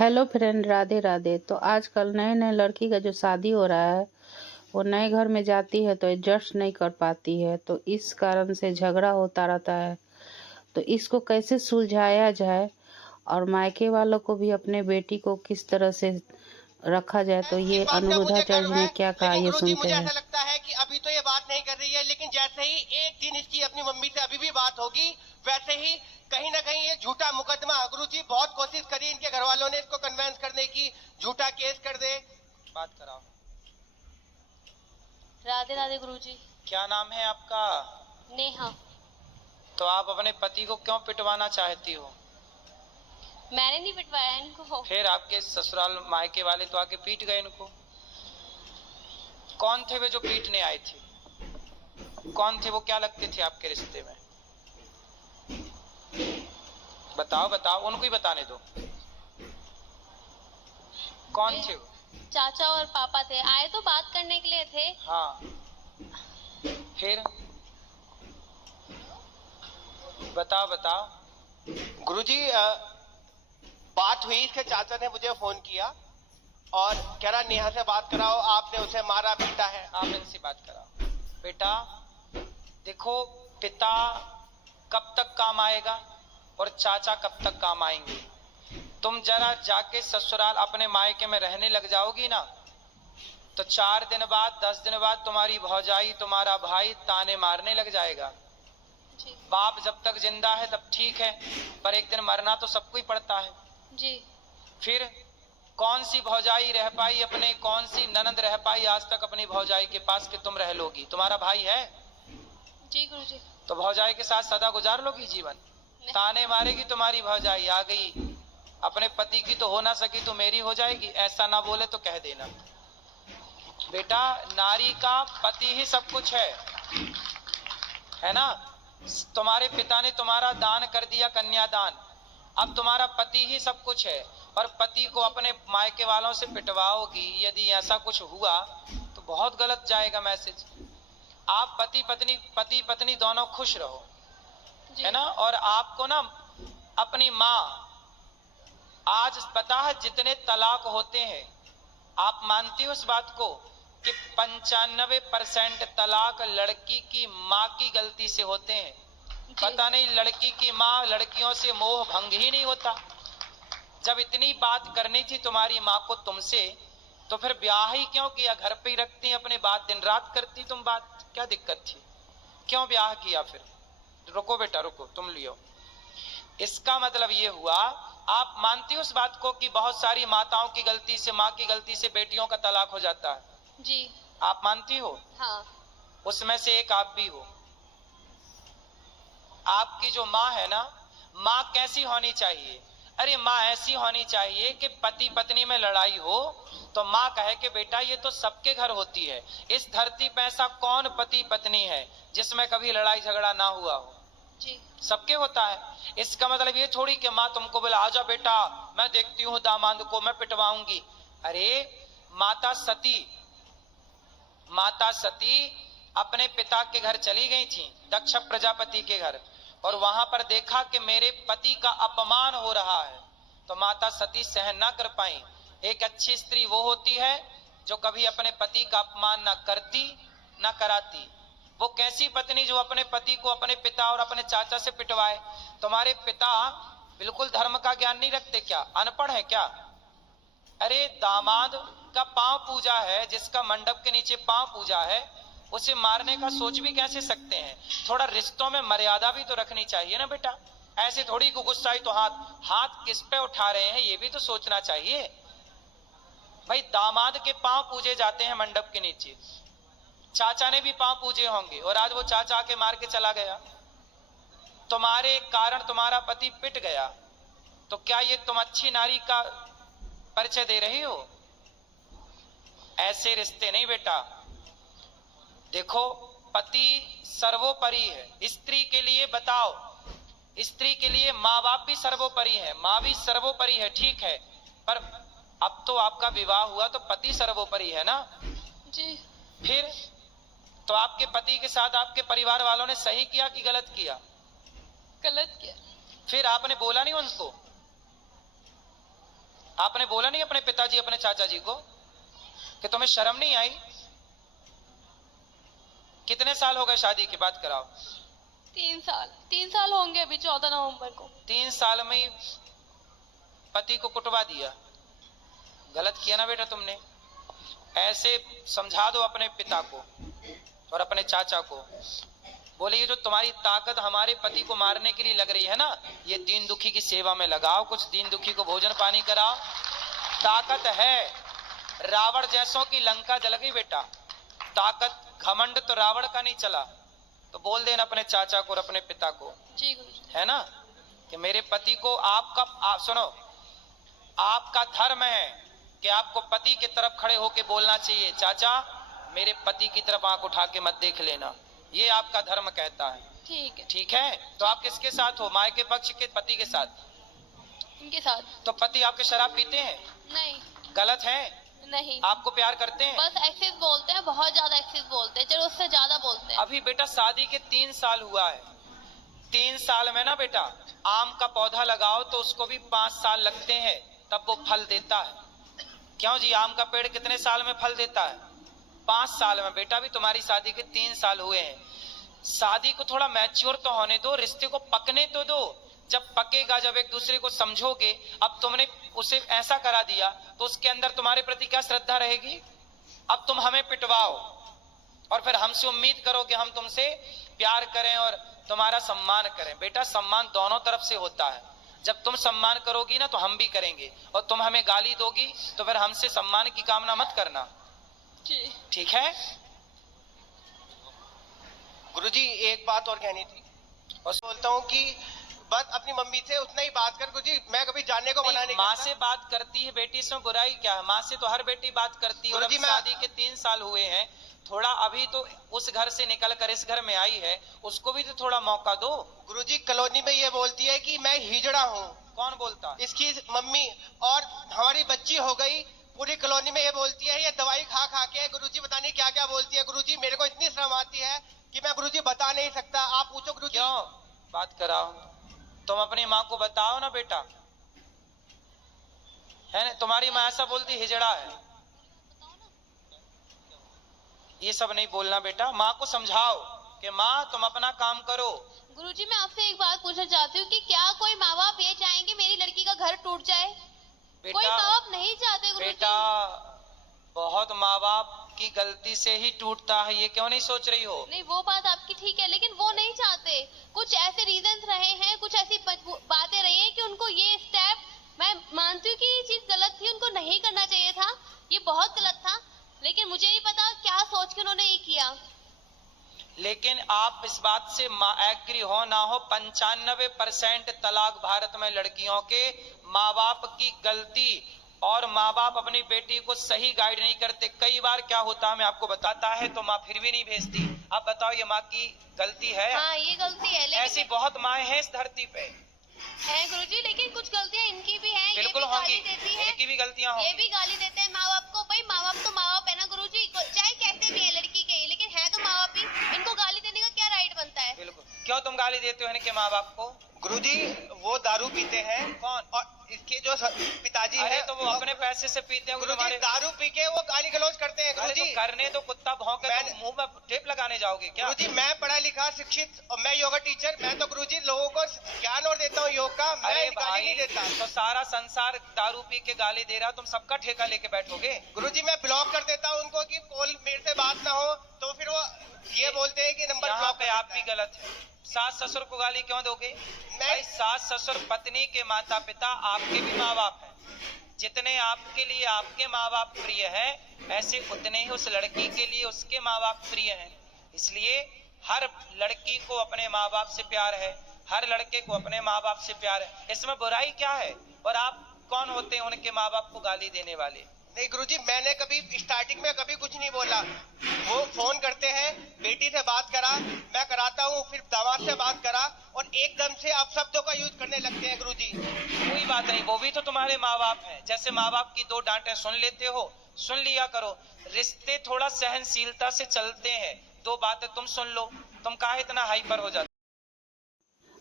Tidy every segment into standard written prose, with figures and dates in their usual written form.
Hello friend, Radhe Radhe. तो आजकल नए नए लड़की का जो शादी हो रहा है, वो नए घर में जाती है तो एडजस्ट नहीं कर पाती है, तो इस कारण से झगड़ा होता रहता है। तो इसको कैसे सुलझाया जाए और मायके वालों को भी अपने बेटी को किस तरह से रखा जाए, तो ये इस बात का मुझे अनुरुद्धाचार्य गर्व जी है। ने क्या कहा, लेकिन ये गुरुजी, सुनते मुझे हैं। ऐसा लगता है कि अभी तो ये बात नहीं कर रही है, लेकिन जैसे ही एक दिन इसकी अपनी मम्मी से अभी भी बात होगी, वैसे ही कहीं ना कहीं ये झूठा मुकदमा, गुरुजी बहुत कोशिश करी इनके घर वालों ने इसको कन्वेंस करने की, झूठा केस कर दे। बात कराओ। राधे राधे गुरुजी। क्या नाम है आपका? नेहा। तो आप अपने पति को क्यों पिटवाना चाहती हो? मैंने नहीं पिटवाया इनको। फिर आपके ससुराल मायके वाले तो आके पीट गए इनको। कौन थे वे जो पीटने आए थे? कौन थे वो? क्या लगते थे आपके रिश्ते में? बताओ बताओ, उनको ही बताने दो। कौन थे वो? चाचा और पापा थे, आए तो बात करने के लिए थे। हाँ, फिर बताओ बताओ। गुरुजी, बात हुई, इसके चाचा ने मुझे फोन किया और कह रहा नेहा से बात कराओ, आपने उसे मारा पीटा है। आप इनसे बात कराओ। बेटा देखो, पिता कब तक काम आएगा और चाचा कब तक काम आएंगे। तुम जरा जाके ससुराल अपने मायके में रहने लग जाओगी ना, तो 4 दिन बाद 10 दिन बाद तुम्हारी भौजाई, तुम्हारा भाई ताने मारने लग जाएगा। बाप जब तक जिंदा है तब ठीक है, पर एक दिन मरना तो सबको ही पड़ता है जी। फिर कौन सी भौजाई रह पाई अपने, कौन सी ननद रह पाई आज तक अपनी भौजाई के पास कि तुम रह लोगी? तुम्हारा भाई है जी गुरुजी। तो भौजाई के साथ सदा गुजार लोगी जीवन? ताने मारेगी तुम्हारी भौजाई, आ गई अपने पति की तो हो ना सकी तो मेरी हो जाएगी, ऐसा ना बोले तो कह देना। बेटा, नारी का पति ही सब कुछ है ना। तुम्हारे पिता ने तुम्हारा दान कर दिया, कन्यादान, अब तुम्हारा पति ही सब कुछ है। और पति को अपने मायके वालों से पिटवाओगी, यदि ऐसा कुछ हुआ तो बहुत गलत जाएगा मैसेज। आप पति पत्नी दोनों खुश रहो, है ना। और आपको ना अपनी माँ, आज पता है जितने तलाक होते हैं, आप मानती हो उस बात को कि 95% तलाक लड़की की माँ की गलती से होते हैं? पता नहीं लड़की की माँ, लड़कियों से मोह भंग ही नहीं होता। जब इतनी बात करनी थी तुम्हारी माँ को तुमसे, तो फिर ब्याह ही क्यों किया? घर पे ही रखती अपने बात, दिन रात करती तुम बात, क्या दिक्कत थी? क्यों ब्याह किया फिर? रुको बेटा रुको, तुम लियो। इसका मतलब ये हुआ, आप मानती हो उस बात को कि बहुत सारी माताओं की गलती से, माँ की गलती से बेटियों का तलाक हो जाता है? जी। आप मानती हो? हाँ। उसमें से एक आप भी हो। आपकी जो माँ है ना, माँ कैसी होनी चाहिए? अरे माँ ऐसी होनी चाहिए कि पति पत्नी में लड़ाई हो तो माँ कहे कि बेटा ये तो सबके घर होती है, इस धरती पे ऐसा कौन पति पत्नी है जिसमें कभी लड़ाई झगड़ा ना हुआ हो? जी। सबके होता है। इसका मतलब ये थोड़ी कि माँ तुमको बोला आजा बेटा मैं देखती हूँ दामाद को मैं पिटवाऊंगी। अरे माता सती अपने पिता के घर चली गई थी, दक्ष प्रजापति के घर, और वहां पर देखा कि मेरे पति का अपमान हो रहा है, तो माता सती सहन ना कर पाई। एक अच्छी स्त्री वो होती है जो कभी अपने पति का अपमान ना करती ना कराती। वो कैसी पत्नी जो अपने पति को अपने पिता और अपने चाचा से पिटवाए? तुम्हारे पिता बिल्कुल धर्म का ज्ञान नहीं रखते क्या? अनपढ़ है क्या? अरे दामाद का पांव पूजा है, जिसका मंडप के नीचे पांव पूजा है, उसे मारने का सोच भी कैसे सकते हैं? थोड़ा रिश्तों में मर्यादा भी तो रखनी चाहिए ना बेटा। ऐसे थोड़ी को गुस्साई तो हाथ किस पे उठा रहे हैं ये भी तो सोचना चाहिए। भाई दामाद के पांव पूजे जाते हैं मंडप के नीचे, चाचा ने भी पांव पूजे होंगे, और आज वो चाचा आके मार के चला गया, तुम्हारे कारण तुम्हारा पति पिट गया, तो क्या ये तुम अच्छी नारी का परिचय दे रही हो? ऐसे रिश्ते नहीं बेटा। देखो, पति सर्वोपरि है। स्त्री के लिए बताओ, स्त्री के लिए माँ बाप भी सर्वोपरि है, माँ भी सर्वोपरि है, ठीक है, पर अब तो आपका विवाह हुआ तो पति सर्वोपरि है ना जी। फिर तो आपके पति के साथ आपके परिवार वालों ने सही किया कि गलत किया? गलत किया। फिर आपने बोला नहीं उनको? आपने बोला नहीं अपने पिताजी अपने चाचा जी को कि तुम्हें शर्म नहीं आई? कितने साल हो गए शादी की बात कराओ? 3 साल होंगे अभी 14 नवंबर को। 3 साल में ही पति को कुटवा दिया। गलत किया ना बेटा तुमने। ऐसे समझा दो अपने पिता को और अपने चाचा को, बोले ये जो तुम्हारी ताकत हमारे पति को मारने के लिए लग रही है ना, ये दीन दुखी की सेवा में लगाओ, कुछ दीन दुखी को भोजन पानी कराओ। ताकत है। रावण जैसों की लंका जल गई बेटा। ताकत घमंड तो रावण का नहीं चला। तो बोल देना अपने चाचा को और अपने पिता को, जी गुरुजी। है ना, कि मेरे पति को सुनो, आपका धर्म है कि आपको पति की तरफ खड़े होकर बोलना चाहिए, चाचा मेरे पति की तरफ आंख उठा के मत देख लेना, ये आपका धर्म कहता है। ठीक है। ठीक है। तो आप किसके साथ हो? माय के पक्ष के पति के साथ? उनके साथ। तो पति आपके शराब पीते हैं? नहीं। गलत है? नहीं। आपको प्यार करते हैं? बस एक्सेस बोलते हैं, बहुत ज्यादा एक्सेस बोलते हैं, चलो उससे ज्यादा बोलते हैं। अभी बेटा शादी के 3 साल हुआ है। 3 साल में ना बेटा, आम का पौधा लगाओ तो उसको भी 5 साल लगते हैं तब वो फल देता है। क्यों जी? आम का पेड़ कितने साल में फल देता है? 5 साल में। बेटा भी तुम्हारी शादी के 3 साल हुए हैं। शादी को थोड़ा मैच्योर तो होने दो, रिश्ते को पकने तो दो। जब पकेगा, जब एक दूसरे को समझोगे। अब तुमने उसे ऐसा करा दिया तो उसके अंदर तुम्हारे प्रति क्या श्रद्धा रहेगी? अब तुम हमें पिटवाओ और फिर हमसे उम्मीद करो कि हम तुमसे प्यार करें और तुम्हारा सम्मान करें। बेटा सम्मान दोनों तरफ से होता है। जब तुम सम्मान करोगी ना तो हम भी करेंगे, और तुम हमें गाली दोगी तो फिर हमसे सम्मान की कामना मत करना। ठीक है? गुरुजी एक बात और कहनी थी, और बोलता हूँ कि बस अपनी मम्मी से उतना ही बात कर गुरुजी, मैं कभी जानने को मना नहीं माँ करता। से बात करती है बेटी, इसमें बुराई क्या है? माँ से तो हर बेटी बात करती है। और अब शादी के 3 साल हुए हैं, थोड़ा अभी तो उस घर से निकल कर इस घर में आई है, उसको भी तो थोड़ा मौका दो। गुरुजी कॉलोनी में ये बोलती है कि मैं हिजड़ा हूँ। कौन बोलता? इसकी मम्मी। और हमारी बच्ची हो गई, पूरी कॉलोनी में ये बोलती है, ये दवाई खा खा के गुरुजी पता नहीं क्या क्या बोलती है। गुरुजी मेरे को इतनी शर्म आती है कि मैं गुरुजी बता नहीं सकता, आप पूछो गुरुजी। क्यों? बात कराओ। तुम अपनी माँ को बताओ ना बेटा, है ना? तुम्हारी माँ ऐसा बोलती हिजड़ा है, ये सब नहीं बोलना बेटा। माँ को समझाओ कि माँ तुम अपना काम करो। गुरुजी मैं आपसे एक बात पूछना चाहती हूँ कि क्या कोई माँ बाप ये चाहेंगे मेरी लड़की का घर टूट जाए? कोई माँ बाप नहीं चाहते गुरुजी। बेटा बहुत माँ बाप की गलती से ही टूटता है, ये क्यों नहीं सोच रही हो? नहीं वो बात आपकी ठीक है, लेकिन वो नहीं चाहते। कुछ ऐसे रीजंस रहे हैं, कुछ ऐसी बातें रही हैं कि उनको ये स्टेप, मैं मानती हूँ कि ये चीज गलत थी, उनको नहीं करना चाहिए था, ये बहुत गलत था, लेकिन मुझे नहीं पता क्या सोच के उन्होंने ये किया। लेकिन आप इस बात से एग्री हो ना हो, 95% तलाक भारत में लड़कियों के माँ बाप की गलती, और माँ बाप अपनी बेटी को सही गाइड नहीं करते। कई बार क्या होता है मैं आपको बताता है तो माँ फिर भी नहीं भेजती। आप बताओ ये माँ की गलती है? हाँ ये गलती है, लेकिन ऐसी बहुत माएँ हैं इस धरती पे है गुरुजी, लेकिन कुछ गलतियाँ इनकी भी हैं। बिल्कुल ये भी गाली होंगी, देती है, इनकी भी गलतियां ये होंगी। भी गाली देते हैं माँ बाप को। भाई माँ बाप तो माँ बाप है ना गुरुजी, चाहे कैसे भी है लड़की के, लेकिन है तो माँ बाप ही। इनको गाली देने का क्या राइट बनता है? बिल्कुल। क्यों तुम गाली देते हो इनके माँ बाप को? गुरुजी वो दारू पीते हैं। कौन? और इसके जो पिताजी अरे है तो वो अपने पैसे से पीते हैं। गुरुजी दारू पी के वो गाली गलौज करते हैं। अरे तो गुरुजी करने तो कुत्ता भौंके तो मुंह में टेप लगाने जाओगे क्या? गुरुजी मैं पढ़ा लिखा शिक्षित और मैं योगा टीचर, मैं तो गुरुजी लोगों को ज्ञान और देता हूँ योग का, मैं अरे गाली भाई नहीं देता। तो सारा संसार दारू पी के गाली दे रहा, तुम सबका ठेका लेके बैठोगे? गुरुजी मैं ब्लॉक कर देता हूँ उनको कि कॉल मेरे से बात ना हो, तो फिर वो ये बोलते हैं कि नंबर यहाँ ब्लॉक पे कर आप देता भी है। गलत है। सास ससुर को गाली क्यों दोगे? मैं भाई सास ससुर पत्नी के माता पिता आपके भी माँ बाप हैं। जितने आपके लिए आपके माँ बाप प्रिय हैं, ऐसे उतने ही उस लड़की के लिए उसके माँ बाप प्रिय हैं। इसलिए हर लड़की को अपने माँ बाप से प्यार है, हर लड़के को अपने माँ बाप से प्यार है। इसमें बुराई क्या है? और आप कौन होते हैं उनके माँ बाप को गाली देने वाले? नहीं गुरुजी मैंने कभी स्टार्टिंग में कभी कुछ नहीं बोला। वो फोन करते हैं, बेटी से बात करा, मैं कराता हूँ, फिर दामाद से बात करा, और एकदम से आप शब्दों का यूज करने लगते हैं गुरुजी। कोई बात नहीं, वो भी तो तुम्हारे माँ बाप हैं। जैसे माँ बाप की 2 डांटें सुन लेते हो, सुन लिया करो। रिश्ते थोड़ा सहनशीलता से चलते हैं। 2 बातें तुम सुन लो, तुम काहे इतना हाइपर हो जाते?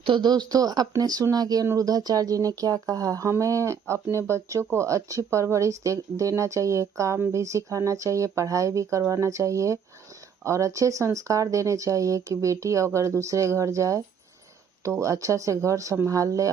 तो दोस्तों, आपने सुना कि अनिरुद्धाचार्य जी ने क्या कहा। हमें अपने बच्चों को अच्छी परवरिश देना चाहिए, काम भी सिखाना चाहिए, पढ़ाई भी करवाना चाहिए और अच्छे संस्कार देने चाहिए कि बेटी अगर दूसरे घर जाए तो अच्छा से घर संभाल ले।